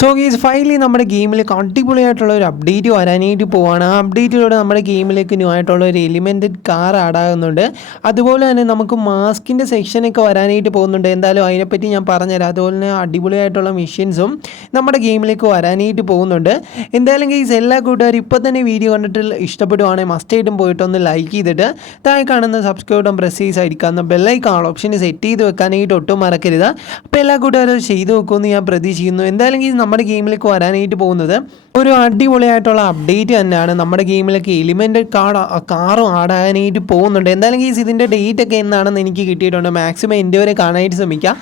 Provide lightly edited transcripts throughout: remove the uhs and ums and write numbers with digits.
So ഗീസ് finally നമ്മുടെ ഗെയിമിലേക്ക് അടിപൊളിയായിട്ടുള്ള ഒരു അപ്ഡേറ്റ് വരാനായിട്ട് പോവാണ്. ആ അപ്ഡേറ്റിലൂടെ നമ്മുടെ ഗെയിമിലേക്ക് ന്യൂ ആയിട്ടുള്ള ഒരു എലിമെൻറ്റഡ് കാർ ആഡ് ആകുന്നുണ്ട്. അതുപോലെ തന്നെ നമുക്ക് മാസ്കിൻ്റെ സെക്ഷനൊക്കെ വരാനായിട്ട് പോകുന്നുണ്ട്. എന്തായാലും അതിനെപ്പറ്റി ഞാൻ പറഞ്ഞുതരാം. അതുപോലെ തന്നെ അടിപൊളിയായിട്ടുള്ള മെഷീൻസും നമ്മുടെ ഗെയിമിലേക്ക് വരാനായിട്ട് പോകുന്നുണ്ട്. എന്തായാലും ഗീസ് എല്ലാ കൂട്ടുകാരും ഇപ്പോൾ തന്നെ വീഡിയോ കണ്ടിട്ട് ഇഷ്ടപ്പെടുവാണെങ്കിൽ മസ്റ്റായിട്ടും പോയിട്ടൊന്ന് ലൈക്ക് ചെയ്തിട്ട് താഴെ കാണുന്ന സബ്സ്ക്രൈബ് ബട്ടൺ പ്രസ് ചെയ്ത് അടിക്കാവുന്ന ബെല്ലൈക്കൺ ഓപ്ഷൻ സെറ്റ് ചെയ്ത് വെക്കാനായിട്ട് ഒട്ടും മറക്കരുത്. അപ്പോൾ എല്ലാ കൂട്ടുകാരും ചെയ്ത് വെക്കുമെന്ന് ഞാൻ പ്രതീക്ഷിക്കുന്നു. എന്തായാലും നമ്മുടെ ഗെയിമിലേക്ക് വരാനായിട്ട് പോകുന്നത് ഒരു അടിപൊളിയായിട്ടുള്ള അപ്ഡേറ്റ് തന്നെയാണ്. നമ്മുടെ ഗെയിമിലേക്ക് എലിമെൻ്റ് കാറും ആഡ് ആകാനായിട്ട് പോകുന്നുണ്ട്. എന്തായാലും ഗീസ് ഇതിൻ്റെ ഡേറ്റ് ഒക്കെ എന്നാണെന്ന് എനിക്ക് കിട്ടിയിട്ടുണ്ട്. മാക്സിമം എൻ്റെ വരെ കാണാനായിട്ട് ശ്രമിക്കാം.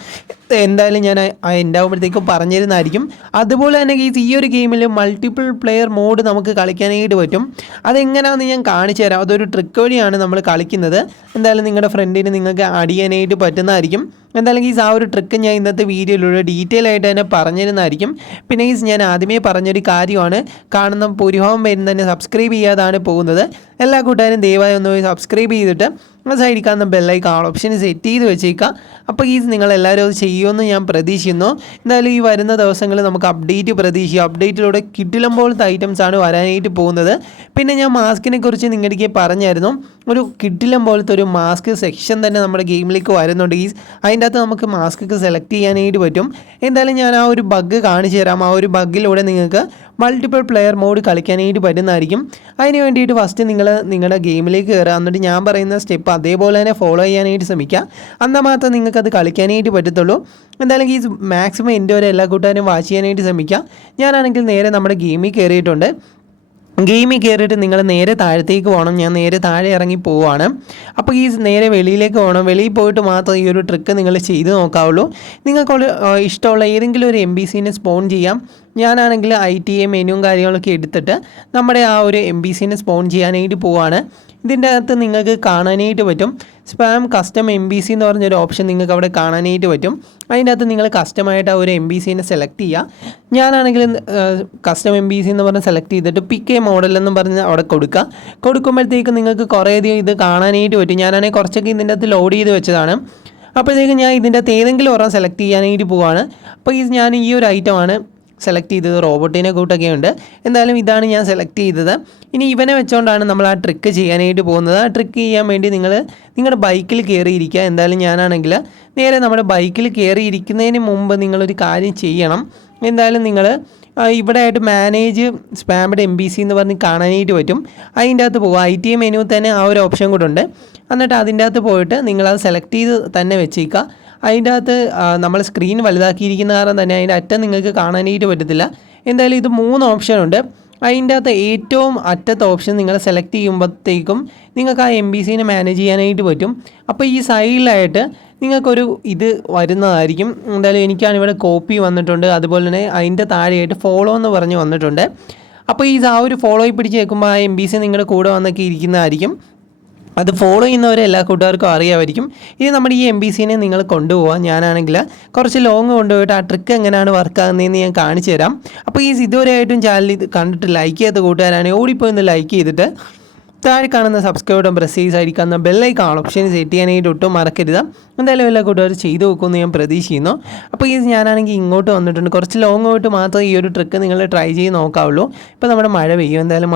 എന്തായാലും ഞാൻ എൻ്റെ ആകുമ്പോഴത്തേക്കും പറഞ്ഞിരുന്നതായിരിക്കും. അതുപോലെ തന്നെ ഗീസ് ഈ ഒരു ഗെയിമിൽ മൾട്ടിപ്പിൾ പ്ലെയർ മോഡ് നമുക്ക് കളിക്കാനായിട്ട് പറ്റും. അതെങ്ങനെയാണെന്ന് ഞാൻ കാണിച്ചു തരാം. അതൊരു ട്രിക്ക് വഴിയാണ് നമ്മൾ കളിക്കുന്നത്. എന്തായാലും നിങ്ങളുടെ ഫ്രണ്ടിന് നിങ്ങൾക്ക് അടിയാനായിട്ട് പറ്റുന്നതായിരിക്കും. എന്തായാലും ഗീസ് ആ ഒരു ട്രിക്ക് ഞാൻ ഇന്നത്തെ വീഡിയോയിലൂടെ ഡീറ്റെയിൽ ആയിട്ട് തന്നെ പറഞ്ഞിരുന്നതായിരിക്കും. പിന്നെ ഗീസ് ഞാൻ ആദ്യമേ പറഞ്ഞൊരു കാര്യമാണ്, കാണുന്ന ഭൂരിഭാഗം പേരും തന്നെ സബ്സ്ക്രൈബ് ചെയ്യാതാണ് പോകുന്നത്. എല്ലാ കൂട്ടുകാരും ദയവായി ഒന്ന് സബ്സ്ക്രൈബ് ചെയ്തിട്ട് സൈഡിൽ കാണുന്ന ബെല്ലൈക്കൺ ഓപ്ഷൻ സെറ്റ് ചെയ്ത് വെച്ചേക്കാം. അപ്പോൾ ഗീസ് നിങ്ങളെല്ലാവരും അത് ചെയ്യുമെന്ന് ഞാൻ പ്രതീക്ഷിക്കുന്നു. എന്തായാലും ഈ വരുന്ന ദിവസങ്ങളിൽ നമുക്ക് അപ്ഡേറ്റ് പ്രതീക്ഷിക്കാം. അപ്ഡേറ്റിലൂടെ കിട്ടിലും പോലത്തെ ഐറ്റംസാണ് വരാനായിട്ട് പോകുന്നത്. പിന്നെ ഞാൻ മാസ്കിനെ കുറിച്ച് നിങ്ങളുടെ പറഞ്ഞായിരുന്നു. ഒരു കിട്ടിലും പോലത്തെ ഒരു മാസ്ക് സെക്ഷൻ തന്നെ നമ്മുടെ ഗെയിമിലേക്ക് വരുന്നുണ്ട് ഗീസ്. അതിൻ്റെ അകത്ത് നമുക്ക് മാസ്ക് സെലക്ട് ചെയ്യാനായിട്ട് പറ്റും. എന്തായാലും ഞാൻ ആ ഒരു ബഗ് കാണിച്ചു തരാം. ആ ഒരു ബഗ്ഗിലൂടെ നിങ്ങൾക്ക് മൾട്ടിപ്പിൾ പ്ലെയർ മോഡ് കളിക്കാനായിട്ട് പറ്റുന്നതായിരിക്കും. അതിന് വേണ്ടിയിട്ട് ഫസ്റ്റ് നിങ്ങളുടെ ഗെയിമിലേക്ക് കയറുക. എന്നിട്ട് ഞാൻ പറയുന്ന സ്റ്റെപ്പ് അതേപോലെ തന്നെ ഫോളോ ചെയ്യാനായിട്ട് ശ്രമിക്കുക. എന്നാൽ മാത്രം നിങ്ങൾക്കത് കളിക്കാനായിട്ട് പറ്റത്തുള്ളൂ. എന്തായാലും ഈ മാക്സിമം എൻ്റെ വരെ എല്ലാ കൂട്ടുകാരും വാച്ച് ചെയ്യാനായിട്ട് ശ്രമിക്കുക. ഞാനാണെങ്കിൽ നേരെ നമ്മുടെ ഗെയിമിൽ കയറിയിട്ടുണ്ട്. ഗെയിമിൽ കയറിയിട്ട് നിങ്ങൾ നേരെ താഴത്തേക്ക് പോകണം. ഞാൻ നേരെ താഴെ ഇറങ്ങി പോവുകയാണ്. അപ്പോൾ ഈ നേരെ വെളിയിലേക്ക് പോകണം. വെളിയിൽ പോയിട്ട് മാത്രം ഈ ഒരു ട്രിക്ക് നിങ്ങൾ ചെയ്ത് നോക്കാവുള്ളൂ. നിങ്ങൾക്ക് ഇഷ്ടമുള്ള ഏതെങ്കിലും ഒരു NPCനെ സ്പോൺ ചെയ്യാം. ഞാനാണെങ്കിൽ ITA മെനുവും കാര്യങ്ങളൊക്കെ എടുത്തിട്ട് നമ്മുടെ ആ ഒരു NPCനെ സ്പോൺ ചെയ്യാനായിട്ട് പോവുകയാണ്. ഇതിൻ്റെ അകത്ത് നിങ്ങൾക്ക് കാണാനായിട്ട് പറ്റും സ്പാം കസ്റ്റം NPC എന്ന് പറഞ്ഞൊരു ഓപ്ഷൻ നിങ്ങൾക്ക് അവിടെ കാണാനായിട്ട് പറ്റും. അതിൻ്റെ അകത്ത് നിങ്ങൾ കസ്റ്റമായിട്ട് ആ ഒരു NPCനെ സെലക്ട് ചെയ്യുക. ഞാനാണെങ്കിൽ കസ്റ്റം NPC എന്ന് പറഞ്ഞ് സെലക്ട് ചെയ്തിട്ട് പിക്ക് എ മോഡൽ എന്ന് പറഞ്ഞ് അവിടെ കൊടുക്കുമ്പോഴത്തേക്ക് നിങ്ങൾക്ക് കുറേയധികം ഇത് കാണാനായിട്ട് പറ്റും. ഞാനാണെങ്കിൽ കുറച്ചൊക്കെ ഇതിൻ്റെ അകത്ത് ലോഡ് ചെയ്ത് വെച്ചതാണ്. അപ്പോഴത്തേക്കും ഞാൻ ഇതിൻ്റെ അകത്ത് ഏതെങ്കിലും ഒരെണ്ണം സെലക്ട് ചെയ്യാനായിട്ട് പോവുകയാണ്. അപ്പോൾ ഞാൻ ഈ ഒരു ഐറ്റമാണ് സെലക്ട് ചെയ്തത്. റോബോട്ടിനെ കൂട്ടൊക്കെ ഉണ്ട്. എന്തായാലും ഇതാണ് ഞാൻ സെലക്ട് ചെയ്തത്. ഇനി ഇവനെ വെച്ചുകൊണ്ടാണ് നമ്മൾ ആ ട്രിക്ക് ചെയ്യാനായിട്ട് പോകുന്നത്. ആ ട്രിക്ക് ചെയ്യാൻ വേണ്ടി നിങ്ങളുടെ ബൈക്കിൽ കയറിയിരിക്കുക. എന്തായാലും ഞാനാണെങ്കിൽ നേരെ നമ്മുടെ ബൈക്കിൽ കയറിയിരിക്കുന്നതിന് മുമ്പ് നിങ്ങളൊരു കാര്യം ചെയ്യണം. എന്തായാലും നിങ്ങൾ ഇവിടെ ആയിട്ട് മാനേജ് സ്പാംഡ് NPC എന്ന് പറഞ്ഞ് കാണാനായിട്ട് പറ്റും. അതിൻ്റെ അകത്ത് പോകും. ITA മെനു തന്നെ ആ ഒരു ഓപ്ഷൻ കൂടെ ഉണ്ട്. എന്നിട്ട് അതിൻ്റെ അകത്ത് പോയിട്ട് നിങ്ങളത് സെലക്ട് ചെയ്ത് തന്നെ വെച്ചേക്കുക. അതിൻ്റെ അകത്ത് നമ്മൾ സ്ക്രീൻ വലുതാക്കിയിരിക്കുന്ന കാരണം തന്നെ അതിൻ്റെ അറ്റം നിങ്ങൾക്ക് കാണാനായിട്ട് പറ്റത്തില്ല. എന്തായാലും ഇത് 3 ഓപ്ഷനുണ്ട്. അതിൻ്റെ അകത്ത് ഏറ്റവും അറ്റത്തെ ഓപ്ഷൻ നിങ്ങൾ സെലക്ട് ചെയ്യുമ്പോഴത്തേക്കും നിങ്ങൾക്ക് ആ NPCനെ മാനേജ് ചെയ്യാനായിട്ട് പറ്റും. അപ്പോൾ ഈ സൈഡിലായിട്ട് നിങ്ങൾക്കൊരു ഇത് വരുന്നതായിരിക്കും. എന്തായാലും എനിക്കാണ് ഇവിടെ കോപ്പി വന്നിട്ടുണ്ട്. അതുപോലെ തന്നെ അതിൻ്റെ താഴെയായിട്ട് ഫോളോ എന്ന് പറഞ്ഞ് വന്നിട്ടുണ്ട്. അപ്പോൾ ആ ഒരു ഫോളോയിൽ പിടിച്ച് വെക്കുമ്പോൾ ആ NPC നിങ്ങളുടെ കൂടെ വന്നൊക്കെ ഇരിക്കുന്നതായിരിക്കും. അത് ഫോളോ ചെയ്യുന്നവരെ എല്ലാ കൂട്ടുകാർക്കും അറിയാമായിരിക്കും. ഇനി നമ്മുടെ ഈ NPCനെ നിങ്ങൾ കൊണ്ടുപോകാം. ഞാനാണെങ്കിൽ കുറച്ച് ലോങ് കൊണ്ടുപോയിട്ട് ആ ട്രിക്ക് എങ്ങനെയാണ് വർക്ക് ആകുന്നതെന്ന് ഞാൻ കാണിച്ചു തരാം. അപ്പോൾ ഇതുവരെയായിട്ടും ചാനൽ കണ്ടിട്ട് ലൈക്ക് ചെയ്യാത്ത കൂട്ടുകാരാണെങ്കിൽ ഓടിപ്പോയി ഒന്ന് ലൈക്ക് ചെയ്തിട്ട് താഴെ കാണുന്ന സബ്സ്ക്രൈബ് ബട്ടൺ പ്രസ് ചെയ്ത് അടിക്കുന്ന ബെല്ലൈക്കൺ ഓപ്ഷൻ സെറ്റ് ചെയ്യാനായിട്ട് ഒട്ടും മറക്കരുത്. എന്തായാലും എല്ലാ കൂട്ടുകാരും ചെയ്ത് നോക്കുമെന്ന് ഞാൻ പ്രതീക്ഷിക്കുന്നു. അപ്പോൾ ഞാനാണെങ്കിൽ ഇങ്ങോട്ട് വന്നിട്ടുണ്ട്. കുറച്ച് ലോങ് പോയിട്ട് മാത്രമേ ഈ ഒരു ട്രിക്ക് നിങ്ങൾ ട്രൈ ചെയ്ത് നോക്കാവുള്ളൂ. ഇപ്പോൾ നമ്മുടെ മഴ പെയ്യും. എന്തായാലും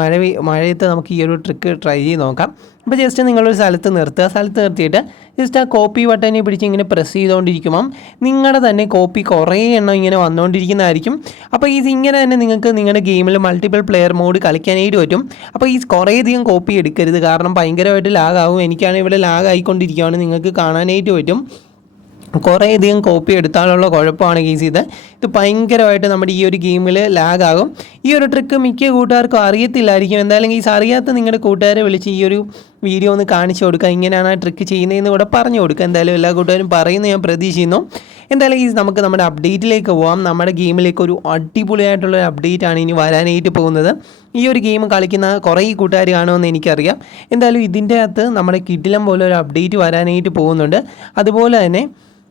മഴയത്ത് നമുക്ക് ഈ ഒരു ട്രിക്ക് ട്രൈ ചെയ്ത് നോക്കാം. അപ്പോൾ ജസ്റ്റ് നിങ്ങളൊരു സ്ഥലത്ത് നിർത്തിയിട്ട് ജസ്റ്റ് ആ കോപ്പി ബട്ടനെ പിടിച്ച് ഇങ്ങനെ പ്രസ് ചെയ്തുകൊണ്ടിരിക്കുമ്പം നിങ്ങളുടെ തന്നെ കോപ്പി കുറേ എണ്ണം ഇങ്ങനെ വന്നുകൊണ്ടിരിക്കുന്നതായിരിക്കും. അപ്പോൾ ഇങ്ങനെ തന്നെ നിങ്ങൾക്ക് നിങ്ങളുടെ ഗെയിമിൽ മൾട്ടിപ്പിൾ പ്ലെയർ മോഡ് കളിക്കാനായിട്ട് പറ്റും. അപ്പോൾ കുറേയധികം കോപ്പി എടുക്കരുത്, കാരണം ഭയങ്കരമായിട്ട് ലാഗാവും. എനിക്കാണെങ്കിൽ ഇവിടെ ലാഗ് ആയിക്കൊണ്ടിരിക്കുകയാണ്. നിങ്ങൾക്ക് കാണാനായിട്ട് പറ്റും. കുറേയധികം കോപ്പി എടുത്താലുള്ള കുഴപ്പമാണ് ഗീസ്. ഇത് ഭയങ്കരമായിട്ട് നമ്മുടെ ഈ ഒരു ഗെയിമിൽ ലാഗാകും. ഈ ഒരു ട്രിക്ക് മിക്ക കൂട്ടുകാർക്കും അറിയത്തില്ലായിരിക്കും. എന്തായാലും അറിയാത്ത നിങ്ങളുടെ കൂട്ടുകാരെ വിളിച്ച് ഈ ഒരു വീഡിയോ ഒന്ന് കാണിച്ചു കൊടുക്കുക. ഇങ്ങനെയാണ് ആ ട്രിക്ക് ചെയ്യുന്നതെന്ന് കൂടെ പറഞ്ഞു കൊടുക്കുക. എന്തായാലും എല്ലാ കൂട്ടുകാരും പറയുന്നത് ഞാൻ പ്രതീക്ഷിക്കുന്നു. എന്തായാലും നമുക്ക് നമ്മുടെ അപ്ഡേറ്റിലേക്ക് പോകാം. നമ്മുടെ ഗെയിമിലേക്ക് ഒരു അടിപൊളിയായിട്ടുള്ളൊരു അപ്ഡേറ്റാണ് ഇനി വരാനായിട്ട് പോകുന്നത്. ഈ ഒരു ഗെയിം കളിക്കുന്ന കുറേ കൂട്ടുകാർ കാണുമെന്ന് എനിക്കറിയാം. എന്തായാലും ഇതിൻ്റെ അകത്ത് നമ്മുടെ കിടിലം പോലെ ഒരു അപ്ഡേറ്റ് വരാനായിട്ട് പോകുന്നുണ്ട്. അതുപോലെ തന്നെ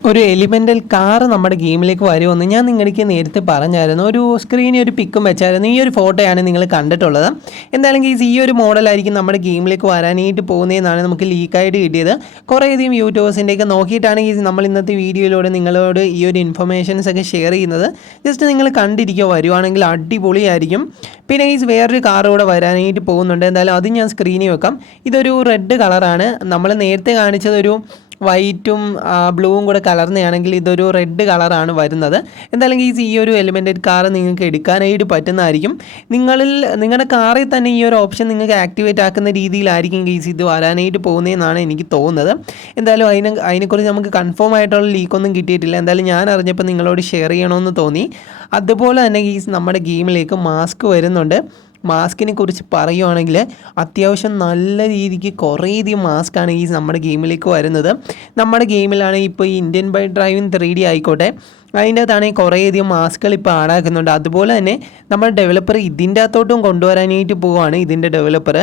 ഒരു എലിമെൻ്റൽ കാർ നമ്മുടെ ഗെയിമിലേക്ക് വരുമെന്ന് ഞാൻ നിങ്ങൾക്ക് നേരത്തെ പറഞ്ഞായിരുന്നു. ഒരു സ്ക്രീനിൽ ഒരു പിക്കും വെച്ചായിരുന്നു. ഈ ഒരു ഫോട്ടോയാണ് നിങ്ങൾ കണ്ടിട്ടുള്ളത്. എന്തായാലും ഈ ഒരു മോഡലായിരിക്കും നമ്മുടെ ഗെയിമിലേക്ക് വരാനായിട്ട് പോകുന്നതെന്നാണ് നമുക്ക് ലീക്കായിട്ട് കിട്ടിയത്. കുറേയധികം യൂട്യൂബേഴ്സിൻ്റെയൊക്കെ നോക്കിയിട്ടാണ് നമ്മൾ ഇന്നത്തെ വീഡിയോയിലൂടെ നിങ്ങളോട് ഈ ഒരു ഇൻഫർമേഷൻസ് ഒക്കെ ഷെയർ ചെയ്യുന്നത്. ജസ്റ്റ് നിങ്ങൾ കണ്ടിരിക്കുക, വരുവാണെങ്കിൽ അടിപൊളിയായിരിക്കും. പിന്നെ വേറൊരു കാർ കൂടെ വരാനായിട്ട് പോകുന്നുണ്ട്. എന്തായാലും അത് ഞാൻ സ്ക്രീനിൽ വെക്കാം. ഇതൊരു റെഡ് കളറാണ്. നമ്മൾ നേരത്തെ കാണിച്ചതൊരു വൈറ്റും ബ്ലൂവും കൂടെ കലർന്നതാണെങ്കിൽ ഇതൊരു റെഡ് കളറാണ് വരുന്നത്. എന്തായാലും ഈ ഒരു എലിമെൻ്റഡ് കാർ നിങ്ങൾക്ക് എടുക്കാനായിട്ട് പറ്റുന്നതായിരിക്കും. നിങ്ങളുടെ കാറിൽ തന്നെ ഈ ഒരു ഓപ്ഷൻ നിങ്ങൾക്ക് ആക്ടിവേറ്റ് ആക്കുന്ന രീതിയിലായിരിക്കും ഇത് വരാനായിട്ട് പോകുന്നതെന്നാണ് എനിക്ക് തോന്നുന്നത്. എന്തായാലും അതിനെക്കുറിച്ച് നമുക്ക് കൺഫേം ആയിട്ടുള്ള ലീക്കൊന്നും കിട്ടിയിട്ടില്ല. എന്തായാലും ഞാൻ അറിഞ്ഞപ്പോൾ നിങ്ങളോട് ഷെയർ ചെയ്യണമെന്ന് തോന്നി. അതുപോലെ തന്നെ നമ്മുടെ ഗെയിമിലേക്ക് മാസ്ക് വരുന്നുണ്ട്. മാസ്കിനെ കുറിച്ച് പറയുവാണെങ്കിൽ അത്യാവശ്യം നല്ല രീതിക്ക് കുറേയധികം മാസ്കാണ് നമ്മുടെ ഗെയിമിലേക്ക് വരുന്നത്. നമ്മുടെ ഗെയിമിലാണ് ഇപ്പോൾ ഈ ഇന്ത്യൻ ബൈക്ക് ഡ്രൈവിംഗ് 3D ആയിക്കോട്ടെ, അതിൻ്റെ അകത്താണെങ്കിൽ കുറേയധികം മാസ്കുകൾ ഇപ്പോൾ ആഡാക്കുന്നുണ്ട്. അതുപോലെ തന്നെ നമ്മുടെ ഡെവലപ്പർ ഇതിൻ്റെ അകത്തോട്ടും കൊണ്ടുവരാനായിട്ട് പോവുകയാണ്. ഇതിൻ്റെ ഡെവലപ്പർ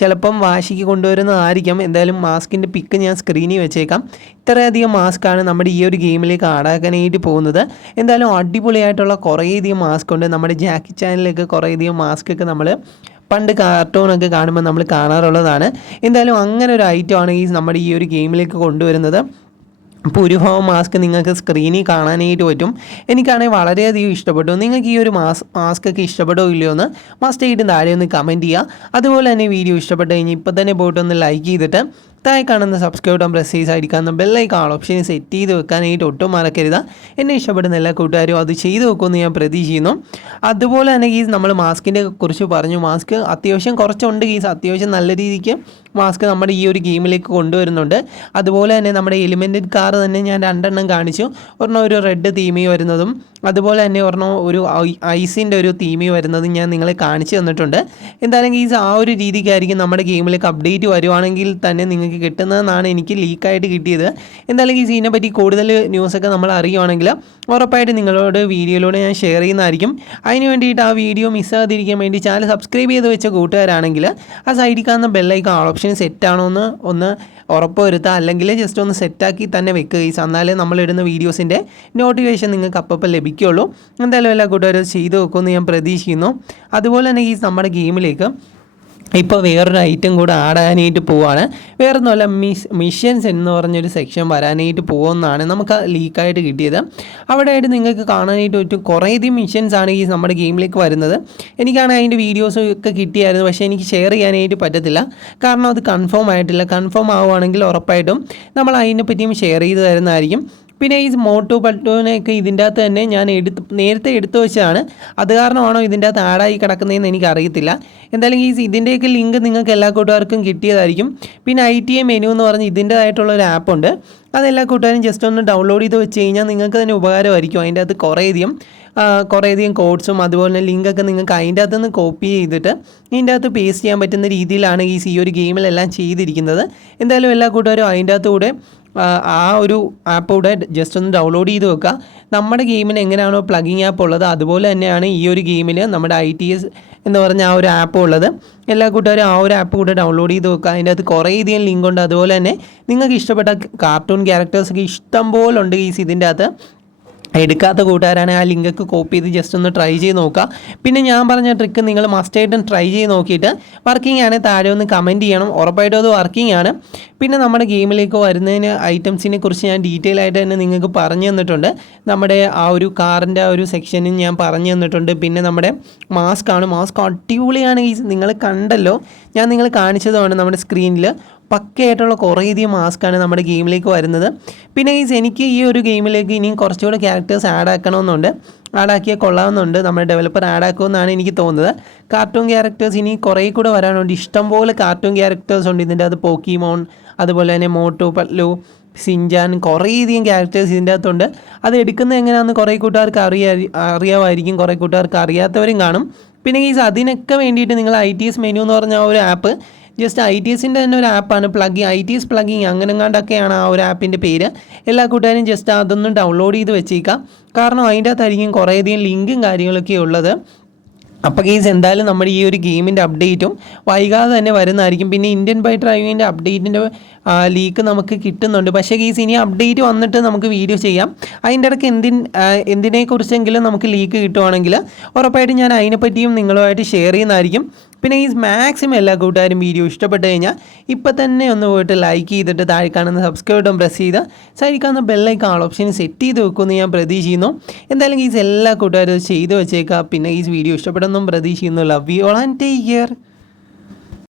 ചിലപ്പം വാശിക്ക് കൊണ്ടുവരുന്നതായിരിക്കും. എന്തായാലും മാസ്കിൻ്റെ പിക്ക് ഞാൻ സ്ക്രീനിൽ വെച്ചേക്കാം. ഇത്രയധികം മാസ്കാണ് നമ്മുടെ ഈ ഒരു ഗെയിമിലേക്ക് ആഡാക്കാനായിട്ട് പോകുന്നത്. എന്തായാലും അടിപൊളിയായിട്ടുള്ള കുറേയധികം മാസ്ക് ഉണ്ട്. നമ്മുടെ ജാക്കി ചാനലിലൊക്കെ കുറേയധികം മാസ്കൊക്കെ നമ്മൾ പണ്ട് കാർട്ടൂണൊക്കെ കാണുമ്പോൾ നമ്മൾ കാണാറുള്ളതാണ്. എന്തായാലും അങ്ങനെ ഒരു ഐറ്റമാണ് നമ്മുടെ ഈ ഒരു ഗെയിമിലേക്ക് കൊണ്ടുവരുന്നത്. ഭൂരിഭാഗം മാസ്ക് നിങ്ങൾക്ക് സ്ക്രീനിൽ കാണാനായിട്ട് പറ്റും. എനിക്കാണെങ്കിൽ വളരെയധികം ഇഷ്ടപ്പെട്ടു. നിങ്ങൾക്ക് ഈ ഒരു മാസ്കൊക്കെ ഇഷ്ടപ്പെട്ടോ ഇല്ലയോ എന്ന് മസ്റ്റായിട്ടും താഴെ ഒന്ന് കമൻറ്റ് ചെയ്യുക. അതുപോലെ തന്നെ വീഡിയോ ഇഷ്ടപ്പെട്ട് കഴിഞ്ഞ് ഇപ്പോൾ തന്നെ പോയിട്ട് ഒന്ന് ലൈക്ക് ചെയ്തിട്ട് താഴെ കാണുന്ന സബ്സ്ക്രൈബ് ബട്ടൺ പ്രസ് ചെയ്തായിരിക്കാവുന്ന ബെല്ലൈക്കൺ ഓപ്ഷൻ സെറ്റ് ചെയ്ത് വെക്കാനായിട്ട് ഒട്ടും മറക്കരുത്. എന്നെ ഇഷ്ടപ്പെടുന്ന എല്ലാ കൂട്ടുകാരും അത് ചെയ്ത് വെക്കുമെന്ന് ഞാൻ പ്രതീക്ഷിക്കുന്നു. അതുപോലെ തന്നെ നമ്മൾ മാസ്കിൻ്റെ കുറിച്ച് പറഞ്ഞു. മാസ്ക് അത്യാവശ്യം കുറച്ചുണ്ട്. അത്യാവശ്യം നല്ല രീതിക്ക് മാസ്ക് നമ്മുടെ ഈ ഒരു ഗെയിമിലേക്ക് കൊണ്ടുവരുന്നുണ്ട്. അതുപോലെ തന്നെ നമ്മുടെ എലിമെൻ്റഡ് കാർ തന്നെ ഞാൻ 2 എണ്ണം കാണിച്ചു. ഒരെണ്ണം ഒരു റെഡ് തീമിൽ വരുന്നതും അതുപോലെ തന്നെ ഒരെണ്ണം ഒരു ഐസിൻ്റെ ഒരു തീമിൽ വരുന്നതും ഞാൻ നിങ്ങളെ കാണിച്ചു തന്നിട്ടുണ്ട്. എന്തായാലും ആ ഒരു രീതിക്കായിരിക്കും നമ്മുടെ ഗെയിമിലേക്ക് അപ്ഡേറ്റ് വരുവാണെങ്കിൽ തന്നെ നിങ്ങൾക്ക് കിട്ടുന്നതെന്നാണ് എനിക്ക് ലീക്കായിട്ട് കിട്ടിയത്. എന്തായാലും ഇതിനെ പറ്റി കൂടുതൽ ന്യൂസൊക്കെ നമ്മൾ അറിയുവാണെങ്കിൽ ഉറപ്പായിട്ട് നിങ്ങളോട് വീഡിയോയിലൂടെ ഞാൻ ഷെയർ ചെയ്യുന്നതായിരിക്കും. അതിന് വേണ്ടിയിട്ട് ആ വീഡിയോ മിസ്സാകാതിരിക്കാൻ വേണ്ടി ചാനൽ സബ്സ്ക്രൈബ് ചെയ്ത് വെച്ച കൂട്ടുകാരാണെങ്കിൽ ആ സൈഡിൽ കാണുന്ന ബെല്ലൈക്കൺ ഓപ്ഷൻ സെറ്റാണോ എന്ന് ഒന്ന് ഉറപ്പ് വരുത്തുക. അല്ലെങ്കിൽ ജസ്റ്റ് ഒന്ന് സെറ്റാക്കി തന്നെ വെക്കുക. എന്നാലേ നമ്മളിടുന്ന വീഡിയോസിൻ്റെ നോട്ടിഫിക്കേഷൻ നിങ്ങൾക്ക് അപ്പം ലഭിക്കുകയുള്ളൂ. എന്തായാലും എല്ലാ കൂട്ടുകാരും ചെയ്ത് വെക്കുമെന്ന് ഞാൻ പ്രതീക്ഷിക്കുന്നു. അതുപോലെ തന്നെ നമ്മുടെ ഗെയിമിലേക്ക് ഇപ്പോൾ വേറൊരു ഐറ്റം കൂടെ ആടാനായിട്ട് പോവുകയാണ്. വേറൊന്നുമല്ല, മിഷൻസ് എന്ന് പറഞ്ഞൊരു സെക്ഷൻ വരാനായിട്ട് പോകുമെന്നാണ് നമുക്ക് ലീക്കായിട്ട് കിട്ടിയത്. അവിടെയായിട്ട് നിങ്ങൾക്ക് കാണാനായിട്ട് പറ്റും കുറേയധികം മിഷൻസാണ് നമ്മുടെ ഗെയിമിലേക്ക് വരുന്നത്. എനിക്കാണെങ്കിൽ അതിൻ്റെ വീഡിയോസ് ഒക്കെ കിട്ടിയായിരുന്നു. പക്ഷേ എനിക്ക് ഷെയർ ചെയ്യാനായിട്ട് പറ്റത്തില്ല. കാരണം അത് കൺഫേം ആയിട്ടില്ല. കൺഫേം ആവുകയാണെങ്കിൽ ഉറപ്പായിട്ടും നമ്മൾ അതിനെ പറ്റിയും ഷെയർ ചെയ്ത് തരുന്നതായിരിക്കും. പിന്നെ മോട്ടു പട്ടുവിനെയൊക്കെ ഇതിൻ്റെ അകത്ത് തന്നെ ഞാൻ നേരത്തെ എടുത്തു വെച്ചതാണ്. അത് കാരണമാണോ ഇതിൻ്റെ അകത്ത് ആഡായി കിടക്കുന്നതെന്ന് എനിക്കറിയത്തില്ല. എന്തായാലും ഇതിൻ്റെയൊക്കെ ലിങ്ക് നിങ്ങൾക്ക് എല്ലാ കൂട്ടുകാർക്കും കിട്ടിയതായിരിക്കും. പിന്നെ ITA മെനു എന്ന് പറഞ്ഞ് ഇതിൻ്റേതായിട്ടുള്ളൊരു ആപ്പുണ്ട്. അതെല്ലാ കൂട്ടുകാരും ജസ്റ്റ് ഒന്ന് ഡൗൺലോഡ് ചെയ്ത് വെച്ച് കഴിഞ്ഞാൽ നിങ്ങൾക്ക് തന്നെ ഉപകാരമായിരിക്കും. അതിൻ്റെ അകത്ത് കുറേയധികം കോഡ്സും അതുപോലെ തന്നെ ലിങ്കൊക്കെ നിങ്ങൾക്ക് അതിൻ്റെ അകത്ത് നിന്ന് കോപ്പി ചെയ്തിട്ട് ഇതിൻ്റെ അകത്ത് പേസ്റ്റ് ചെയ്യാൻ പറ്റുന്ന രീതിയിലാണ് ഈ ഒരു ഗെയിമിലെല്ലാം ചെയ്തിരിക്കുന്നത്. എന്തായാലും എല്ലാ കൂട്ടുകാരും അതിൻ്റെ അകത്തുകൂടെ ആ ഒരു ആപ്പ് കൂടെ ജസ്റ്റ് ഒന്ന് ഡൗൺലോഡ് ചെയ്ത് വെക്കുക. നമ്മുടെ ഗെയിമിന് എങ്ങനെയാണോ പ്ലഗിങ് ആപ്പ് ഉള്ളത് അതുപോലെ തന്നെയാണ് ഈ ഒരു ഗെയിമിൽ നമ്മുടെ ITS എന്ന് പറഞ്ഞ ആ ഒരു ആപ്പ് ഉള്ളത്. എല്ലാ കൂട്ടുകാരും ആ ഒരു ആപ്പ് കൂടെ ഡൗൺലോഡ് ചെയ്ത് വെക്കുക. അതിൻ്റെ അകത്ത് കുറേയധികം ലിങ്ക് ഉണ്ട്. അതുപോലെ തന്നെ നിങ്ങൾക്ക് ഇഷ്ടപ്പെട്ട കാർട്ടൂൺ ക്യാരക്ടേഴ്സൊക്കെ ഇഷ്ടം പോലെ ഉണ്ട് ഇതിൻ്റെ അകത്ത്. എടുക്കാത്ത കൂട്ടുകാരാണ് ആ ലിങ്കൊക്കെ കോപ്പി ചെയ്ത് ജസ്റ്റ് ഒന്ന് ട്രൈ ചെയ്ത് നോക്കുക. പിന്നെ ഞാൻ പറഞ്ഞ ട്രിക്ക് നിങ്ങൾ മസ്റ്റായിട്ടും ട്രൈ ചെയ്ത് നോക്കിയിട്ട് വർക്കിംഗ് ആണ് താഴെ ഒന്ന് കമൻറ്റ് ചെയ്യണം. ഉറപ്പായിട്ടും അത് വർക്കിംഗ് ആണ്. പിന്നെ നമ്മുടെ ഗെയിമിലേക്ക് വരുന്നതിന് ഐറ്റംസിനെ കുറിച്ച് ഞാൻ ഡീറ്റെയിൽ ആയിട്ട് തന്നെ നിങ്ങൾക്ക് പറഞ്ഞു തന്നിട്ടുണ്ട്. നമ്മുടെ ആ ഒരു കാറിൻ്റെ ആ ഒരു സെക്ഷനും ഞാൻ പറഞ്ഞു തന്നിട്ടുണ്ട്. പിന്നെ നമ്മുടെ മാസ്ക് അടിപൊളിയാണ്. നിങ്ങൾ കണ്ടല്ലോ, ഞാൻ നിങ്ങൾ കാണിച്ചതുമാണ് നമ്മുടെ സ്ക്രീനിൽ. പക്കയായിട്ടുള്ള കുറേയധികം മാസ്കാണ് നമ്മുടെ ഗെയിമിലേക്ക് വരുന്നത്. പിന്നെ എനിക്ക് ഈ ഒരു ഗെയിമിലേക്ക് ഇനിയും കുറച്ചുകൂടെ ക്യാരക്ടേഴ്സ് ആഡാക്കിയാൽ കൊള്ളാമെന്നുണ്ട്. നമ്മുടെ ഡെവലപ്പർ ആഡാക്കുമെന്നാണ് എനിക്ക് തോന്നുന്നത്. കാർട്ടൂൺ ക്യാരക്ടേഴ്സ് ഇനി കുറേ കൂടെ വരാനുണ്ട്. ഇഷ്ടംപോലെ കാർട്ടൂൺ ക്യാരക്ടേഴ്സ് ഉണ്ട് ഇതിൻ്റെ അത്. പോക്കിമോൺ, അതുപോലെ തന്നെ മോട്ടു പത്ലു, സിൻജാൻ, കുറേയധികം ക്യാരക്ടേഴ്സ് ഇതിൻ്റെ അകത്തുണ്ട്. അത് എടുക്കുന്നത് എങ്ങനെയാണെന്ന് കുറേ കൂട്ടുകാർക്ക് അറിയാമായിരിക്കും, കുറേ കൂട്ടുകാർക്ക് അറിയാത്തവരും കാണും. പിന്നെ അതിനൊക്കെ വേണ്ടിയിട്ട് നിങ്ങൾ ITS മെനു എന്ന് പറഞ്ഞ ആ ഒരു ആപ്പ്, ജസ്റ്റ് ITSൻ്റെ തന്നെ ഒരു ആപ്പാണ്. ITS പ്ലഗിങ് അങ്ങനെങ്ങാണ്ടൊക്കെയാണ് ആ ഒരു ആപ്പിൻ്റെ പേര്. എല്ലാ കൂട്ടുകാരും ജസ്റ്റ് അതൊന്നും ഡൗൺലോഡ് ചെയ്ത് വെച്ചേക്കാം. കാരണം അതിൻ്റെ അകത്തായിരിക്കും കുറേയധികം ലിങ്കും കാര്യങ്ങളൊക്കെ ഉള്ളത്. അപ്പോൾ ഗെയ്സ് എന്തായാലും നമ്മുടെ ഈ ഒരു ഗെയിമിൻ്റെ അപ്ഡേറ്റും വൈകാതെ തന്നെ വരുന്നതായിരിക്കും. പിന്നെ ഇന്ത്യൻ ബൈക്ക് ഡ്രൈവിങ്ങിൻ്റെ അപ്ഡേറ്റിൻ്റെ ലീക്ക് നമുക്ക് കിട്ടുന്നുണ്ട്. പക്ഷേ ഗെയ്സ് ഇനി അപ്ഡേറ്റ് വന്നിട്ട് നമുക്ക് വീഡിയോ ചെയ്യാം. അതിൻ്റെ ഇടയ്ക്ക് എന്തിനെക്കുറിച്ചെങ്കിലും നമുക്ക് ലീക്ക് കിട്ടുവാണെങ്കിൽ ഉറപ്പായിട്ടും ഞാൻ അതിനെപ്പറ്റിയും നിങ്ങളുമായിട്ട് ഷെയർ ചെയ്യുന്നതായിരിക്കും. പിന്നെ ഈ മാക്സിമം എല്ലാ കൂട്ടുകാരും വീഡിയോ ഇഷ്ടപ്പെട്ട് കഴിഞ്ഞാൽ ഇപ്പം തന്നെ ഒന്ന് പോയിട്ട് ലൈക്ക് ചെയ്തിട്ട് താഴെ കാണുന്ന സബ്സ്ക്രൈബ് ബട്ടൺ പ്രസ് ചെയ്ത് സൈഡിൽ കാണുന്ന ബെല്ലൈക്കൺ ആൾ ഓപ്ഷൻ സെറ്റ് ചെയ്ത് വെക്കുമെന്ന് ഞാൻ പ്രതീക്ഷിക്കുന്നു. എന്തായാലും ഗീസ് എല്ലാ കൂട്ടുകാരും ചെയ്ത് വെച്ചേക്കാം. പിന്നെ ഈ വീഡിയോ ഇഷ്ടപ്പെടുന്നതും പ്രതീക്ഷിക്കുന്നു. Love you all and take care.